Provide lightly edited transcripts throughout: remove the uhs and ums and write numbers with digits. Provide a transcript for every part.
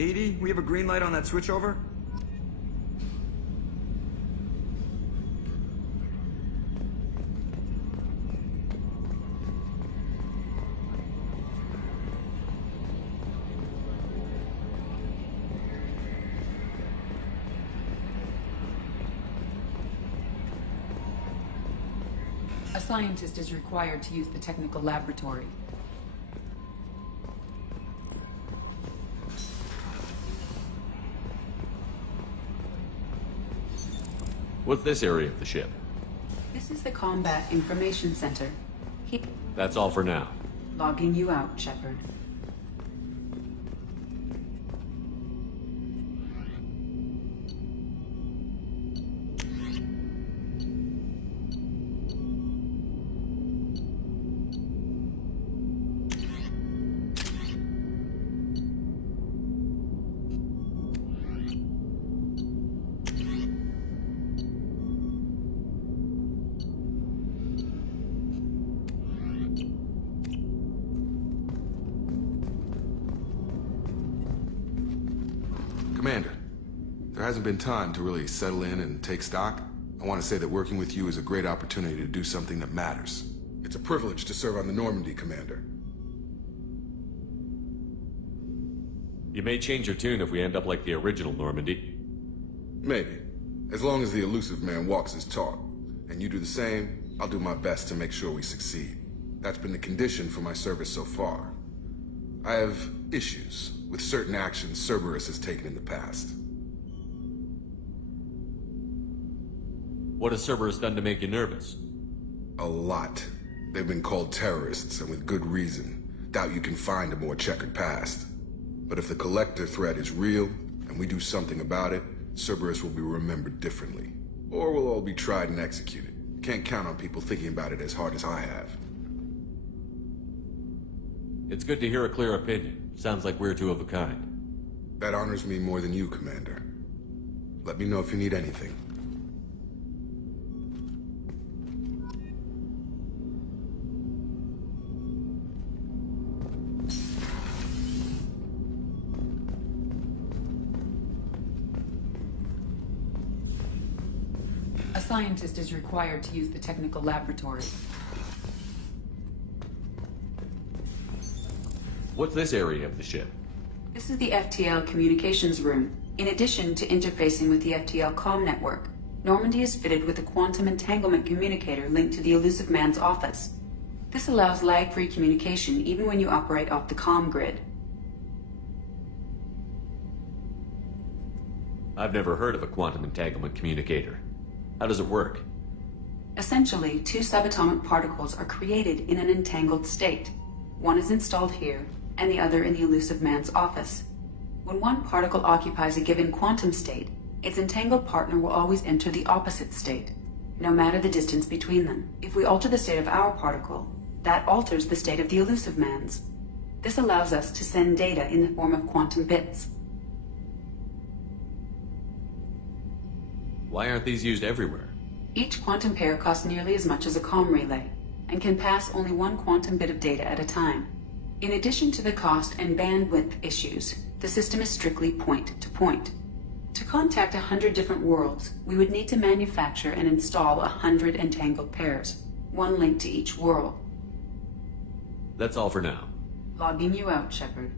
EDI, we have a green light on that switchover? A scientist is required to use the technical laboratory. What's this area of the ship? This is the Combat Information Center. That's all for now. Logging you out, Shepard. Commander, there hasn't been time to really settle in and take stock. I want to say that working with you is a great opportunity to do something that matters. It's a privilege to serve on the Normandy, Commander. You may change your tune if we end up like the original Normandy. Maybe. As long as the elusive man walks his talk, and you do the same, I'll do my best to make sure we succeed. That's been the condition for my service so far. I have issues with certain actions Cerberus has taken in the past. What has Cerberus done to make you nervous? A lot. They've been called terrorists, and with good reason. Doubt you can find a more checkered past. But if the Collector threat is real, and we do something about it, Cerberus will be remembered differently. Or we'll all be tried and executed. Can't count on people thinking about it as hard as I have. It's good to hear a clear opinion. Sounds like we're two of a kind. That honors me more than you, Commander. Let me know if you need anything. A scientist is required to use the technical laboratory. What's this area of the ship? This is the FTL communications room. In addition to interfacing with the FTL comm network, Normandy is fitted with a quantum entanglement communicator linked to the elusive man's office. This allows lag-free communication even when you operate off the comm grid. I've never heard of a quantum entanglement communicator. How does it work? Essentially, two subatomic particles are created in an entangled state. One is installed here, and the other in the elusive man's office. When one particle occupies a given quantum state, its entangled partner will always enter the opposite state, no matter the distance between them. If we alter the state of our particle, that alters the state of the elusive man's. This allows us to send data in the form of quantum bits. Why aren't these used everywhere? Each quantum pair costs nearly as much as a comm relay, and can pass only one quantum bit of data at a time. In addition to the cost and bandwidth issues, the system is strictly point-to-point. To contact 100 different worlds, we would need to manufacture and install 100 entangled pairs, one linked to each world. That's all for now. Logging you out, Shepard.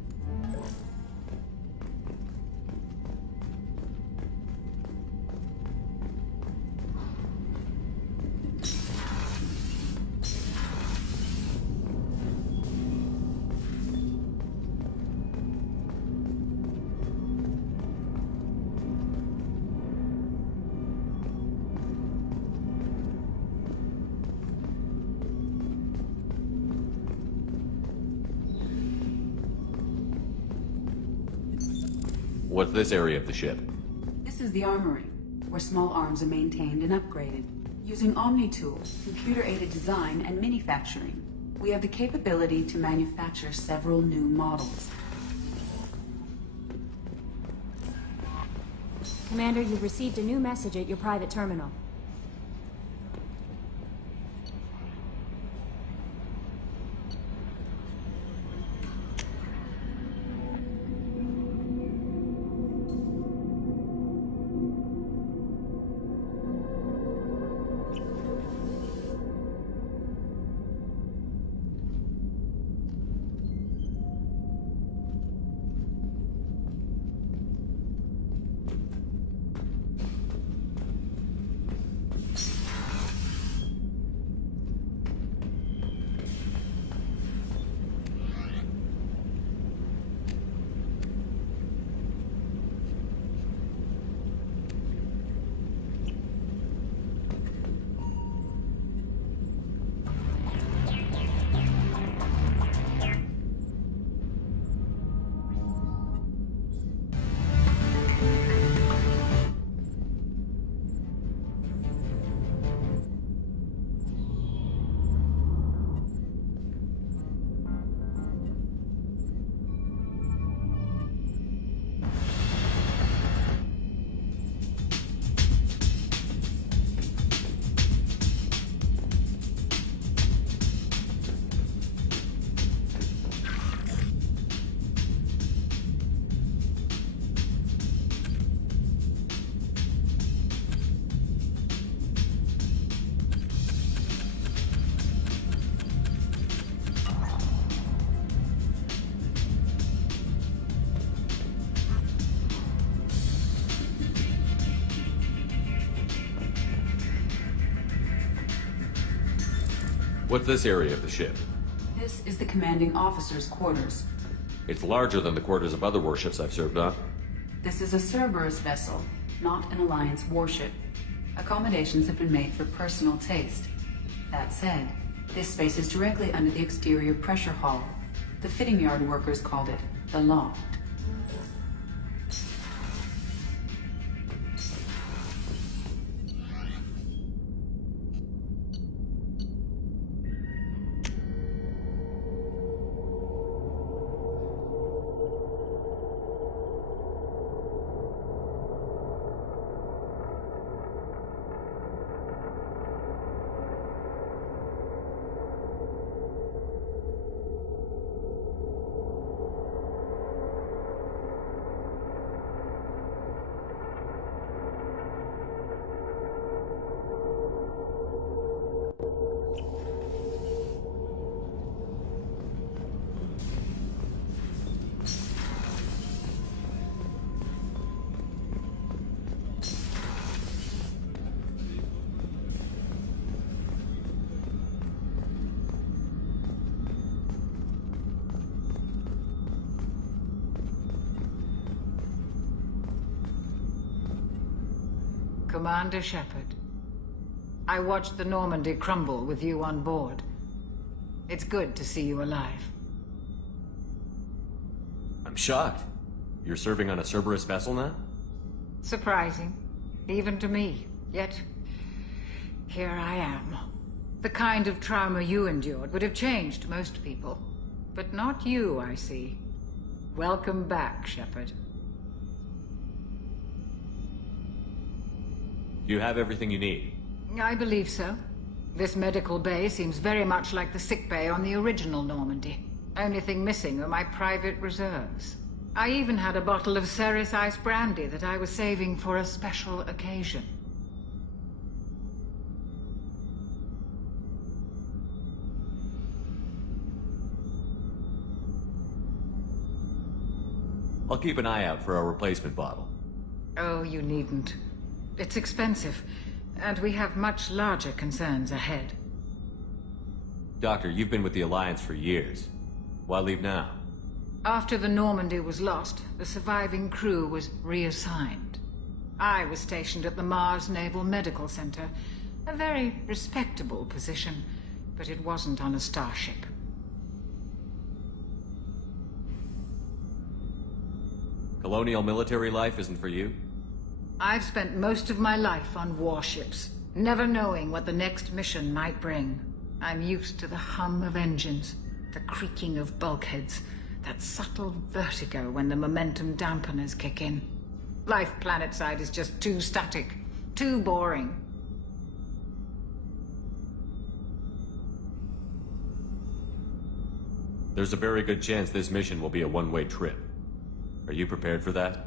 What's this area of the ship? This is the armory, where small arms are maintained and upgraded. Using Omni-tools, computer-aided design, and manufacturing, we have the capability to manufacture several new models. Commander, you've received a new message at your private terminal. What's this area of the ship? This is the commanding officer's quarters. It's larger than the quarters of other warships I've served on. This is a Cerberus vessel, not an Alliance warship. Accommodations have been made for personal taste. That said, this space is directly under the exterior pressure hull. The fitting yard workers called it the loft. Commander Shepard, I watched the Normandy crumble with you on board. It's good to see you alive. I'm shocked. You're serving on a Cerberus vessel now? Surprising, even to me. Yet, here I am. The kind of trauma you endured would have changed most people. But not you, I see. Welcome back, Shepard. You have everything you need. I believe so. This medical bay seems very much like the sick bay on the original Normandy. Only thing missing are my private reserves. I even had a bottle of Ceres Ice brandy that I was saving for a special occasion. I'll keep an eye out for a replacement bottle. Oh, you needn't. It's expensive, and we have much larger concerns ahead. Doctor, you've been with the Alliance for years. Why leave now? After the Normandy was lost, the surviving crew was reassigned. I was stationed at the Mars Naval Medical Center, a very respectable position, but it wasn't on a starship. Colonial military life isn't for you? I've spent most of my life on warships, never knowing what the next mission might bring. I'm used to the hum of engines, the creaking of bulkheads, that subtle vertigo when the momentum dampeners kick in. Life planetside is just too static, too boring. There's a very good chance this mission will be a one-way trip. Are you prepared for that?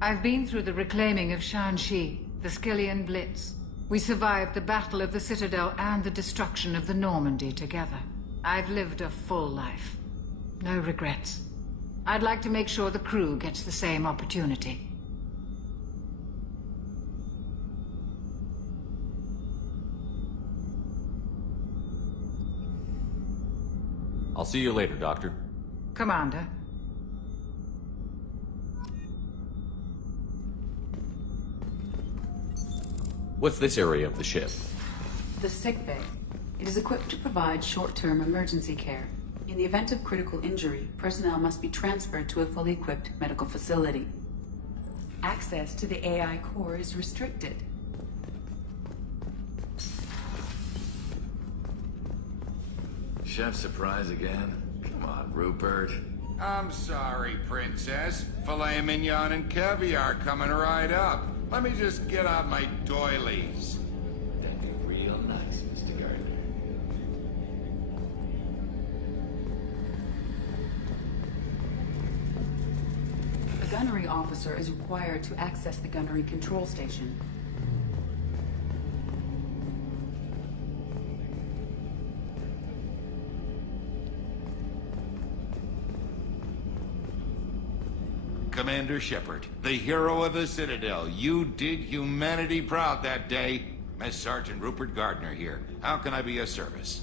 I've been through the reclaiming of Shanxi, the Skillian Blitz. We survived the Battle of the Citadel and the destruction of the Normandy together. I've lived a full life. No regrets. I'd like to make sure the crew gets the same opportunity. I'll see you later, Doctor. Commander. What's this area of the ship? The sick bay. It is equipped to provide short-term emergency care. In the event of critical injury, personnel must be transferred to a fully equipped medical facility. Access to the AI core is restricted. Chef surprise again? Come on, Rupert. I'm sorry, Princess. Filet mignon and caviar coming right up. Let me just get out my doilies. That'd be real nice, Mr. Gardner. The gunnery officer is required to access the gunnery control station. Commander Shepard, the hero of the Citadel. You did humanity proud that day. Mess Sergeant Rupert Gardner here. How can I be of service?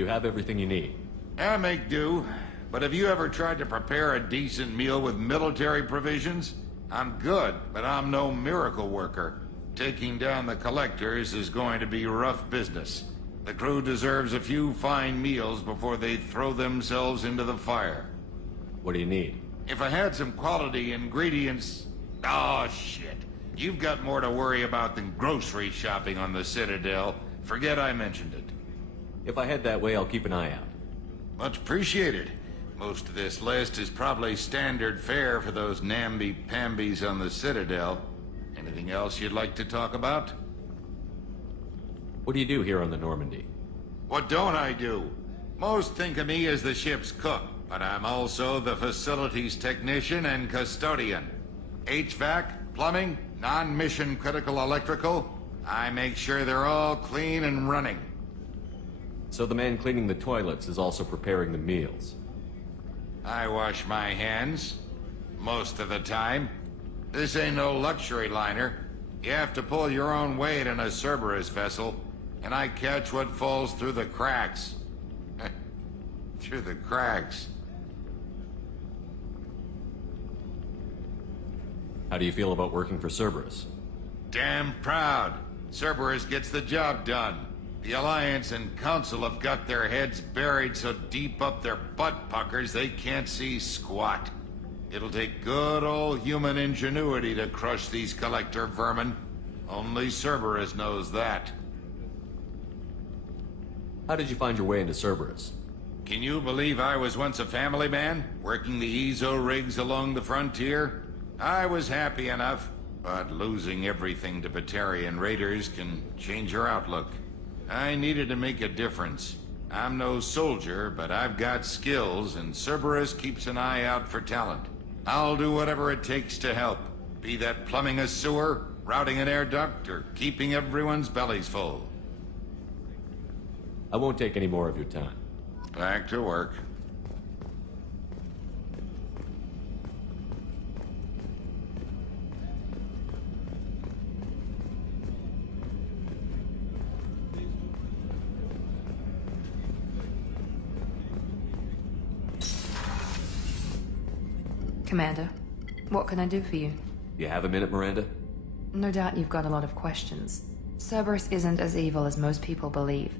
you have everything you need? I make do. But have you ever tried to prepare a decent meal with military provisions? I'm good, but I'm no miracle worker. Taking down the Collectors is going to be rough business. The crew deserves a few fine meals before they throw themselves into the fire. What do you need? If I had some quality ingredients... Oh, shit. You've got more to worry about than grocery shopping on the Citadel. Forget I mentioned it. If I head that way, I'll keep an eye out. Much appreciated. Most of this list is probably standard fare for those namby-pambies on the Citadel. Anything else you'd like to talk about? What do you do here on the Normandy? What don't I do? Most think of me as the ship's cook, but I'm also the facilities technician and custodian. HVAC, plumbing, non-mission critical electrical. I make sure they're all clean and running. So the man cleaning the toilets is also preparing the meals. I wash my hands. Most of the time. This ain't no luxury liner. You have to pull your own weight in a Cerberus vessel, and I catch what falls through the cracks. Through the cracks. How do you feel about working for Cerberus? Damn proud. Cerberus gets the job done. The Alliance and Council have got their heads buried so deep up their butt puckers they can't see squat. It'll take good old human ingenuity to crush these Collector vermin. Only Cerberus knows that. How did you find your way into Cerberus? Can you believe I was once a family man, working the Ezo rigs along the frontier? I was happy enough, but losing everything to Batarian raiders can change your outlook. I needed to make a difference. I'm no soldier, but I've got skills, and Cerberus keeps an eye out for talent. I'll do whatever it takes to help. Be that plumbing a sewer, routing an air duct, or keeping everyone's bellies full. I won't take any more of your time. Back to work. Commander, what can I do for you? You have a minute, Miranda? No doubt you've got a lot of questions. Cerberus isn't as evil as most people believe.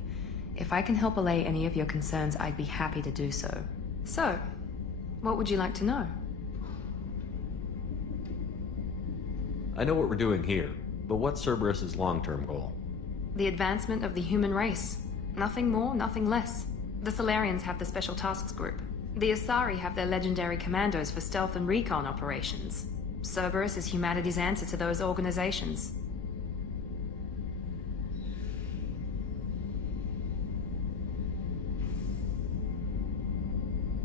If I can help allay any of your concerns, I'd be happy to do so. So, what would you like to know? I know what we're doing here, but what's Cerberus's long-term goal? The advancement of the human race. Nothing more, nothing less. The Solarians have the Special Tasks Group. The Asari have their legendary commandos for stealth and recon operations. Cerberus is humanity's answer to those organizations.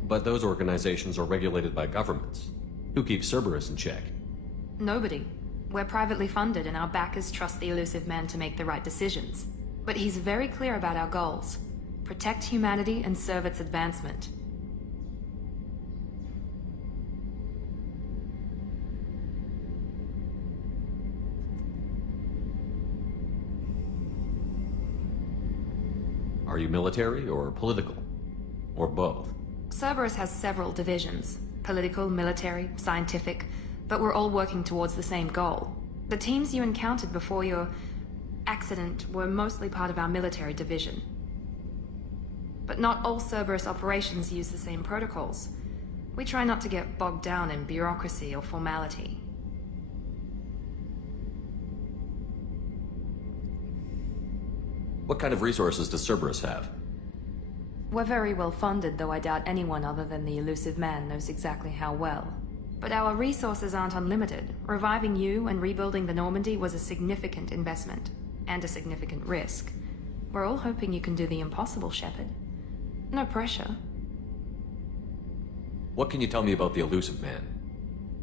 But those organizations are regulated by governments. Who keeps Cerberus in check? Nobody. We're privately funded and our backers trust the Elusive Man to make the right decisions. But he's very clear about our goals. Protect humanity and serve its advancement. Are you military or political? Or both? Cerberus has several divisions. Political, military, scientific, but we're all working towards the same goal. The teams you encountered before your accident were mostly part of our military division. But not all Cerberus operations use the same protocols. We try not to get bogged down in bureaucracy or formality. What kind of resources does Cerberus have? We're very well funded, though I doubt anyone other than the Elusive Man knows exactly how well. But our resources aren't unlimited. Reviving you and rebuilding the Normandy was a significant investment, and a significant risk. We're all hoping you can do the impossible, Shepard. No pressure. What can you tell me about the Elusive Man?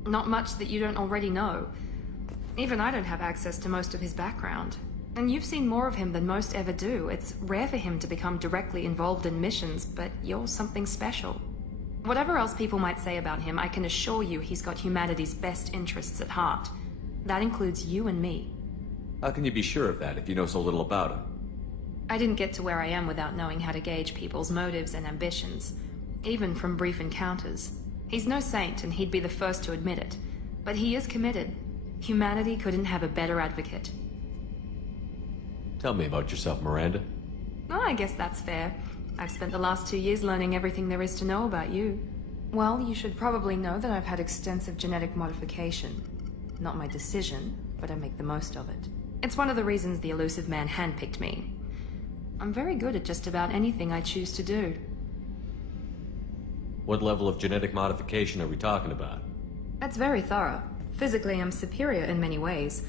Not much that you don't already know. Even I don't have access to most of his background. And you've seen more of him than most ever do. It's rare for him to become directly involved in missions, but you're something special. Whatever else people might say about him, I can assure you he's got humanity's best interests at heart. That includes you and me. How can you be sure of that if you know so little about him? I didn't get to where I am without knowing how to gauge people's motives and ambitions, even from brief encounters. He's no saint, and he'd be the first to admit it. But he is committed. Humanity couldn't have a better advocate. Tell me about yourself, Miranda. Oh, I guess that's fair. I've spent the last 2 years learning everything there is to know about you. Well, you should probably know that I've had extensive genetic modification. Not my decision, but I make the most of it. It's one of the reasons the Elusive Man handpicked me. I'm very good at just about anything I choose to do. What level of genetic modification are we talking about? That's very thorough. Physically, I'm superior in many ways.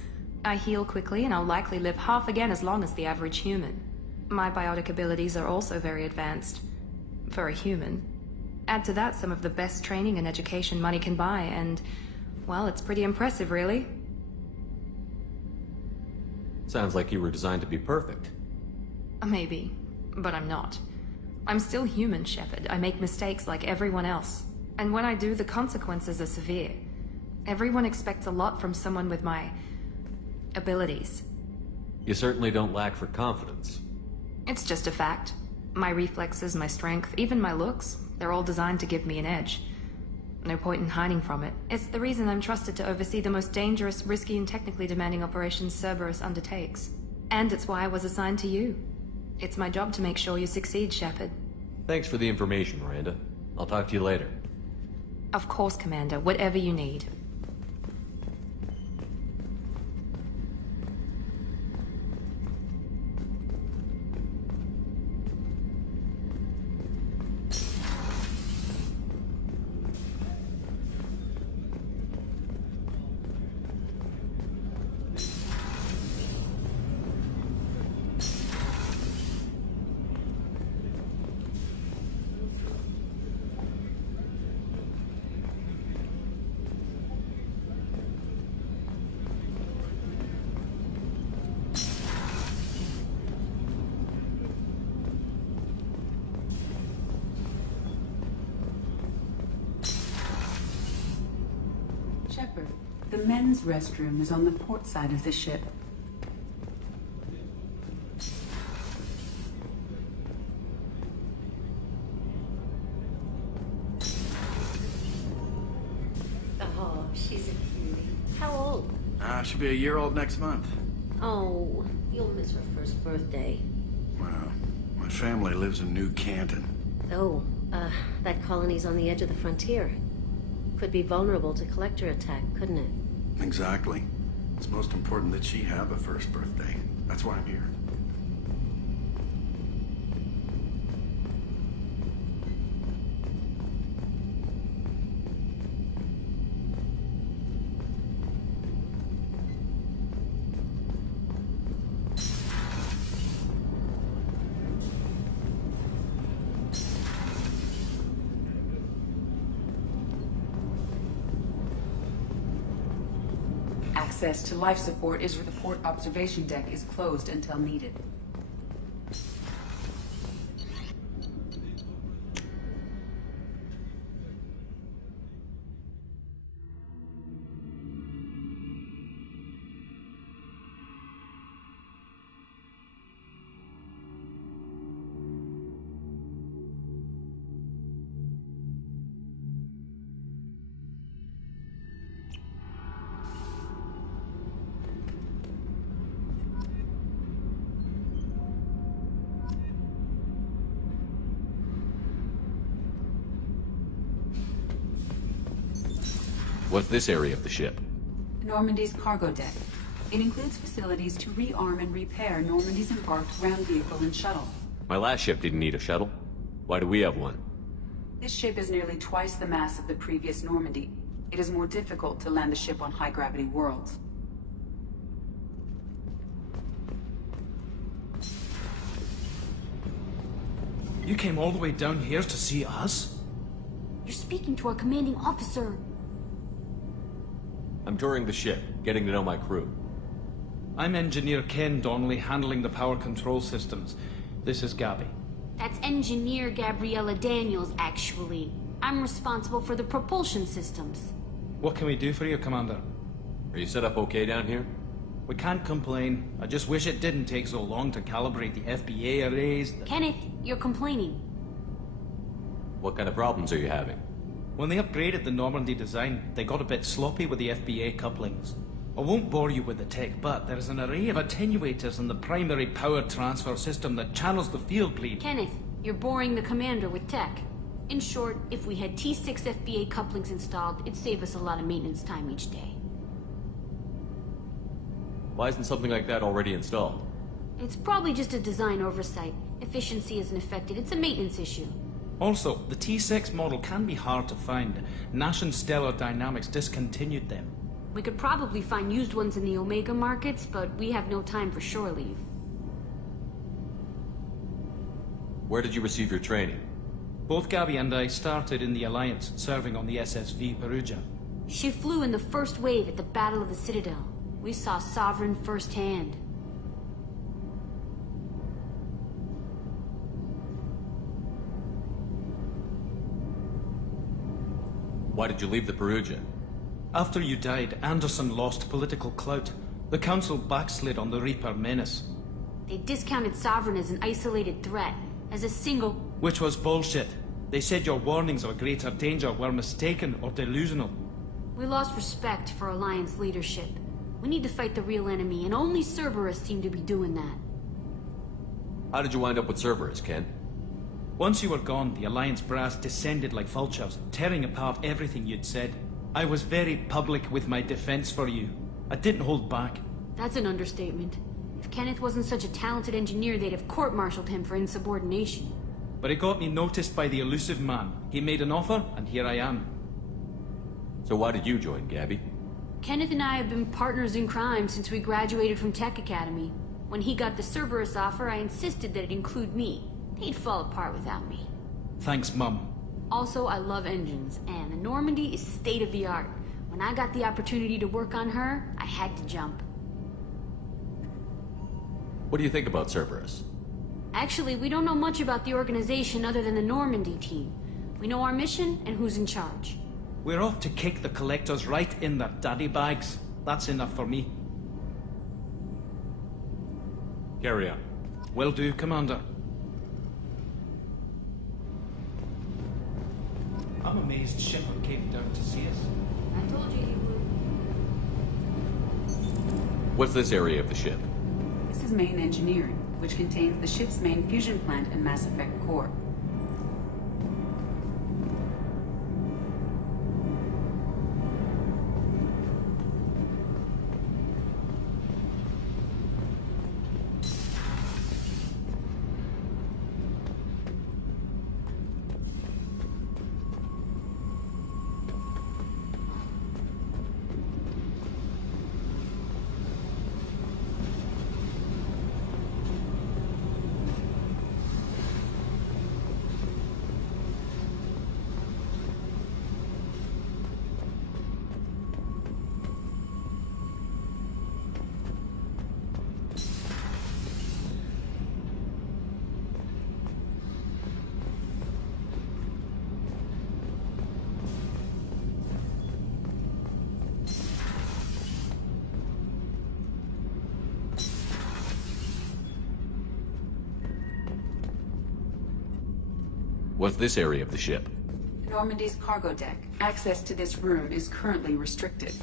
I heal quickly, and I'll likely live half again as long as the average human. My biotic abilities are also very advanced. For a human. Add to that some of the best training and education money can buy, and, well, it's pretty impressive, really. Sounds like you were designed to be perfect. Maybe, but I'm not. I'm still human, Shepard. I make mistakes like everyone else. And when I do, the consequences are severe. Everyone expects a lot from someone with my abilities. You certainly don't lack for confidence. It's just a fact. My reflexes, my strength, even my looks, they're all designed to give me an edge. No point in hiding from it. It's the reason I'm trusted to oversee the most dangerous, risky, and technically demanding operations Cerberus undertakes. And it's why I was assigned to you. It's my job to make sure you succeed, Shepard. Thanks for the information, Miranda. I'll talk to you later. Of course, Commander. Whatever you need. Shepard, the men's restroom is on the port side of the ship. Oh, she's a cutie. How old? She'll be a year old next month. Oh, you'll miss her first birthday. Wow. My family lives in New Canton. Oh, that colony's on the edge of the frontier. Could be vulnerable to collector attack, couldn't it? Exactly. It's most important that she have a first birthday. That's why I'm here. Access to life support is where the port observation deck is closed until needed. What's this area of the ship? Normandy's cargo deck. It includes facilities to rearm and repair Normandy's embarked ground vehicle and shuttle. My last ship didn't need a shuttle. Why do we have one? This ship is nearly twice the mass of the previous Normandy. It is more difficult to land the ship on high-gravity worlds. You came all the way down here to see us? You're speaking to our commanding officer. I'm touring the ship, getting to know my crew. I'm Engineer Ken Donnelly, handling the power control systems. This is Gabby. That's Engineer Gabriella Daniels, actually. I'm responsible for the propulsion systems. What can we do for you, Commander? Are you set up okay down here? We can't complain. I just wish it didn't take so long to calibrate the FBA arrays. Kenneth, you're complaining. What kind of problems are you having? When they upgraded the Normandy design, they got a bit sloppy with the FBA couplings. I won't bore you with the tech, but there's an array of attenuators in the primary power transfer system that channels the field bleed. Kenneth, you're boring the commander with tech. In short, if we had T6 FBA couplings installed, it'd save us a lot of maintenance time each day. Why isn't something like that already installed? It's probably just a design oversight. Efficiency isn't affected, it's a maintenance issue. Also, the T6 model can be hard to find. Nash and Stellar Dynamics discontinued them. We could probably find used ones in the Omega markets, but we have no time for shore leave. Where did you receive your training? Both Gabby and I started in the Alliance, serving on the SSV Perugia. She flew in the first wave at the Battle of the Citadel. We saw Sovereign firsthand. Why did you leave the Perugia? After you died, Anderson lost political clout. The Council backslid on the Reaper menace. They discounted Sovereign as an isolated threat, as a single... Which was bullshit. They said your warnings of a greater danger were mistaken or delusional. We lost respect for Alliance leadership. We need to fight the real enemy, and only Cerberus seemed to be doing that. How did you wind up with Cerberus, Ken? Once you were gone, the Alliance brass descended like vultures, tearing apart everything you'd said. I was very public with my defense for you. I didn't hold back. That's an understatement. If Kenneth wasn't such a talented engineer, they'd have court-martialed him for insubordination. But it got me noticed by the elusive man. He made an offer, and here I am. So why did you join Gabby? Kenneth and I have been partners in crime since we graduated from Tech Academy. When he got the Cerberus offer, I insisted that it include me. He'd fall apart without me. Thanks, Mum. Also, I love engines, and the Normandy is state-of-the-art. When I got the opportunity to work on her, I had to jump. What do you think about Cerberus? Actually, we don't know much about the organization other than the Normandy team. We know our mission and who's in charge. We're off to kick the Collectors right in their daddy bags. That's enough for me. Carry on. Will do, Commander. I'm amazed Shepard came down to see us. I told you he would. What's this area of the ship? This is main engineering, which contains the ship's main fusion plant and Mass Effect core. What's this area of the ship? Normandy's cargo deck. Access to this room is currently restricted.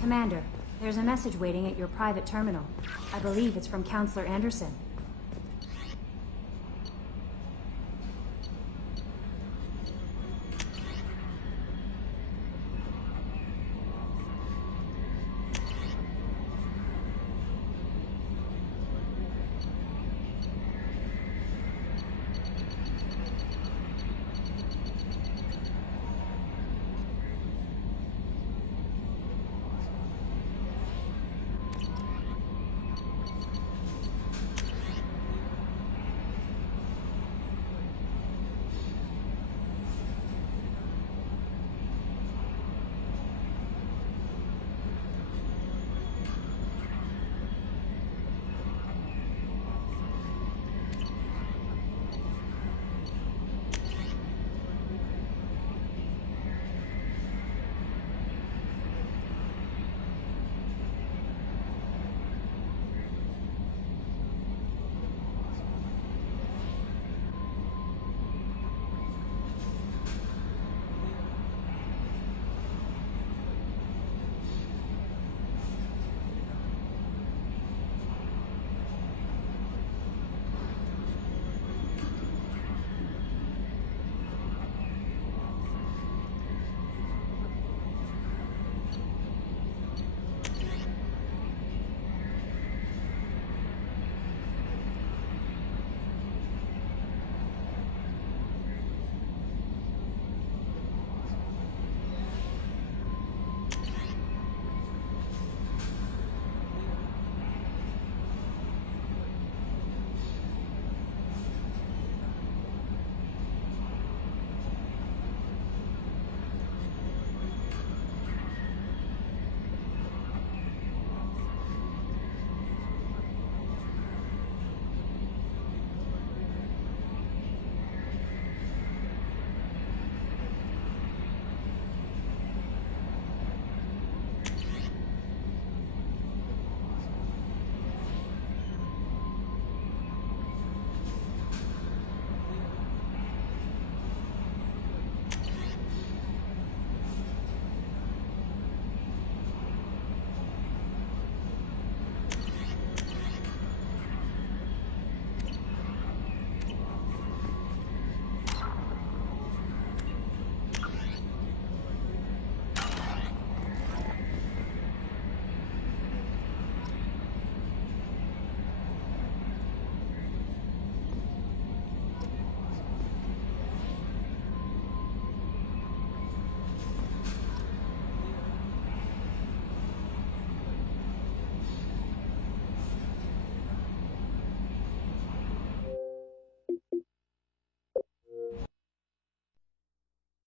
Commander, there's a message waiting at your private terminal. I believe it's from Counselor Anderson.